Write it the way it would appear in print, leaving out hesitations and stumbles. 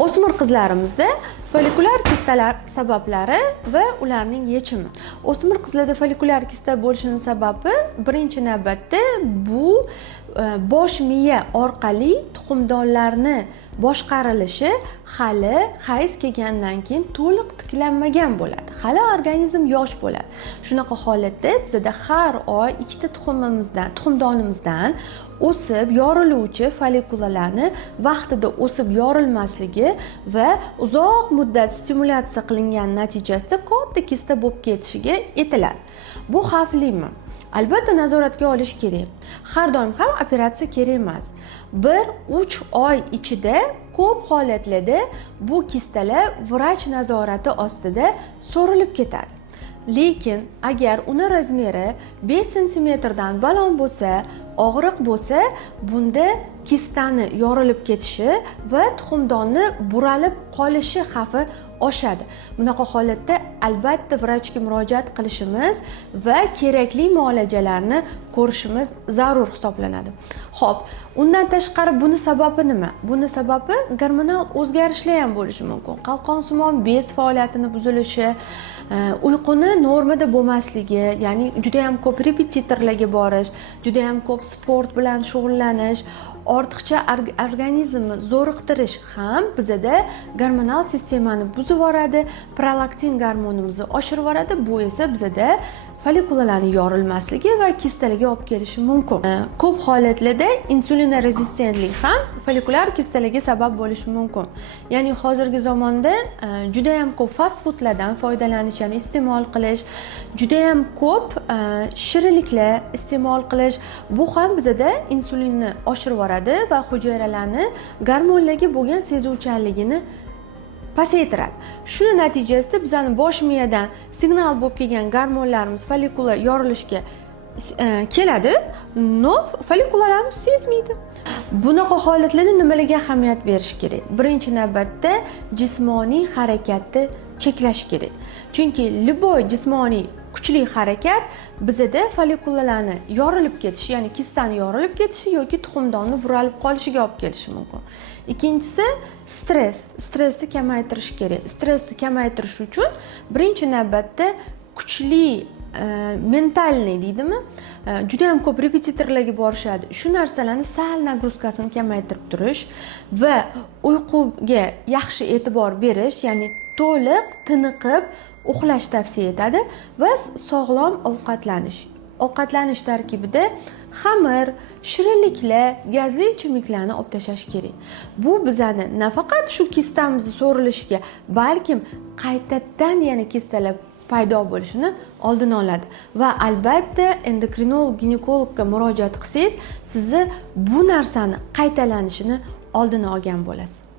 O'smir qizlarimizda follikulyar kistalar sabablari va ularning yechimi. O'smir qizlarda follikulyar kista bo'lishining sababi birinchi navbatda bu bosh miya orqali tuxumdonlarni boshqarilishi hali hayz kelgandan keyin to'liq tiklanmagan bo'ladi. Hali organizm yosh bo'ladi. Shunaqa holatda bizda har oy ikkita tuxumdonimizdan o'sib yoriluvchi follikulalarni vaqtida o'sib yorilmasligi va uzoq muddat stimulyatsiya qilingan natijasida katta kista bo'lib ketishiga aytiladi. Bu xavflimi? Albatta nazoratga olish kerak. Har doim ham operatsiya kerak emas. 1-3 oy ichida ko'p holatlarda bu kistalar vrach nazorati ostida so'rilib ketadi. Lekin agar uni razmeri 5 sm dan baland bo'lsa, og'riq bo'lsa, bunda kistani yorilib ketishi va tuxumdonni buralib qolishi xavfi oshadi. Bunaqa holatda albatta vrachga murojaat qilishimiz va kerakli muolajalarni ko'rishimiz zarur hisoblanadi. Xo'p, undan tashqari buni sababi nima? Buni sababi gormonal o'zgarishlar ham bo'lishi mumkin. Qalqonsimon bez faoliyatini buzilishi, uyquni normada bo'lmasligi, ya'ni juda ham ko'p repetitorlarga borish, juda ham ko'p sport bilan shug'ullanish, ortiqcha organizmni zo'riqtirish ham bizada gormonal sistemani buzib yuboradi, prolaktin gormonimizni oshirib yuboradi. Bu esa bizada follikularning yorilmasligi va kistalarga olib kelishi mumkin. Ko'p holatlarda insulin rezistentlik ham follikulyar kistalarga sabab bo'lishi mumkin. Ya'ni hozirgi zamonda juda ham ko'p fast foodlardan foydalanish, ya'ni iste'mol qilish, juda ham ko'p shirinliklar iste'mol qilish, bu ham bizada insulinni oshirib yuboradi va hujayralarni gormonlarga bo'lgan sezuvchanligini pasaytiradi. Shuni natijasida bizning bosh miyadan signal bo'lib kelgan gormonlarimiz follikular yorilishga keladi, no follikularimiz sezmaydi. Bunaqa holatlarda nimalarga ahamiyat berish kerak? Birinchi navbatda jismoniy harakatni cheklash kerak. Chunki liboy jismoniy kuchli harakat bizada follikularni yorilib ketishi, ya'ni kistani yorilib ketishi yoki tuxumdonni buralib qolishiga olib kelishi mumkin. Ikkinchisi stress. Stressni kamaytirish kerak. Stressni kamaytirish uchun birinchi navbatda kuchli mentalniy deydimi? Juda ham ko'p repetitorlarga borishadi. Shu narsalarni sal nagruzkasini kamaytirib turish va uyquga yaxshi e'tibor berish, ya'ni to'liq tiniqib uxlash tavsiya etadi va sog'lom ovqatlanish. Ovqatlanish tarkibida xamir, shirinliklar, gazli ichimliklarni olib tashlash kerak. Bu bizani nafaqat shu kistamizni so'rilishiga, balkim qaytadan yana kistalar paydo bo'lishini oldini oladi va albatta endokrinolog, ginekologga murojaat qilsangiz, sizni bu narsani qaytalanishini oldini olgan bo'lasiz.